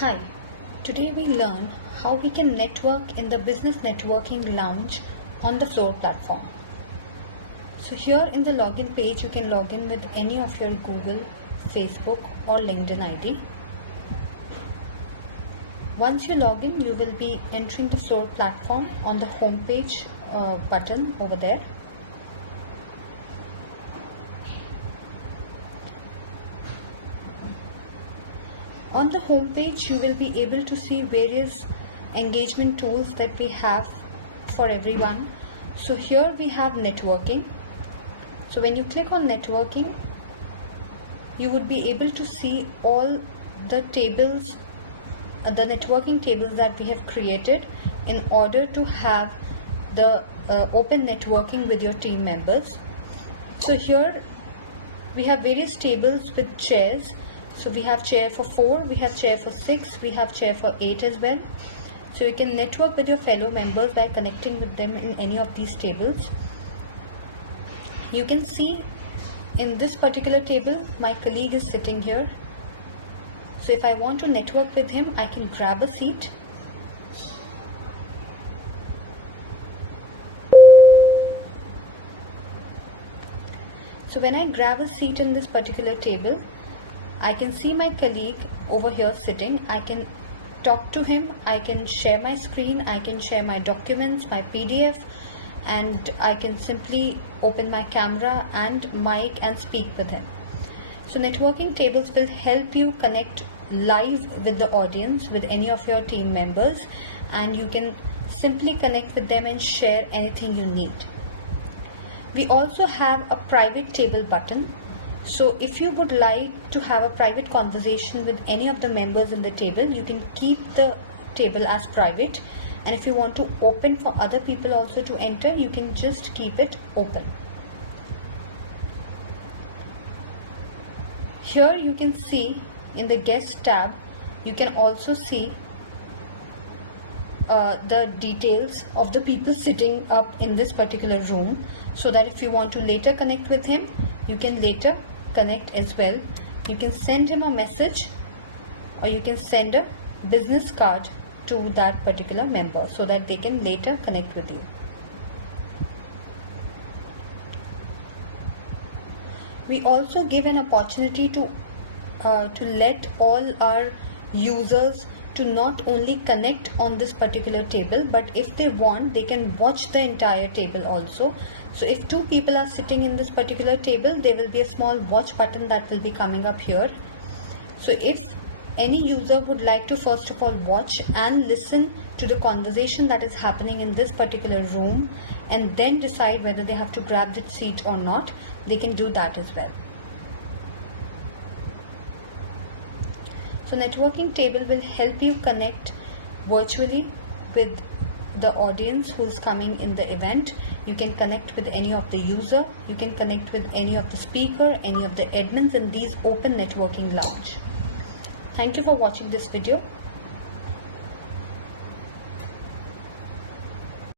Hi, today we learn how we can network in the Business Networking Lounge on the Floor platform. So here in the login page, you can log in with any of your Google, Facebook or LinkedIn ID. Once you log in, you will be entering the Floor platform on the home page button over there. On the home page, you will be able to see various engagement tools that we have for everyone. So here we have networking. So when you click on networking, you would be able to see all the tables, the networking tables that we have created in order to have the open networking with your team members. So here we have various tables with chairs. So we have chair for 4, we have chair for 6, we have chair for 8 as well. So you can network with your fellow members by connecting with them in any of these tables. You can see in this particular table, my colleague is sitting here. So if I want to network with him, I can grab a seat. So when I grab a seat in this particular table, I can see my colleague over here sitting. I can talk to him, I can share my screen, I can share my documents, my PDF, and I can simply open my camera and mic and speak with him. So networking tables will help you connect live with the audience, with any of your team members, and you can simply connect with them and share anything you need. We also have a private table button. So if you would like to have a private conversation with any of the members in the table, you can keep the table as private, and if you want to open for other people also to enter, you can just keep it open. Here you can see in the guest tab, you can also see the details of the people sitting up in this particular room, so that if you want to later connect with him, you can later connect as well. You can send him a message, or you can send a business card to that particular member so that they can later connect with you. We also give an opportunity to let all our users to not only connect on this particular table, but if they want, they can watch the entire table also. So if 2 people are sitting in this particular table, there will be a small watch button that will be coming up here. So if any user would like to first of all watch and listen to the conversation that is happening in this particular room, and then decide whether they have to grab the seat or not, they can do that as well. So networking table will help you connect virtually with the audience who is coming in the event. You can connect with any of the user, you can connect with any of the speaker, any of the admins in these open networking lounge. Thank you for watching this video.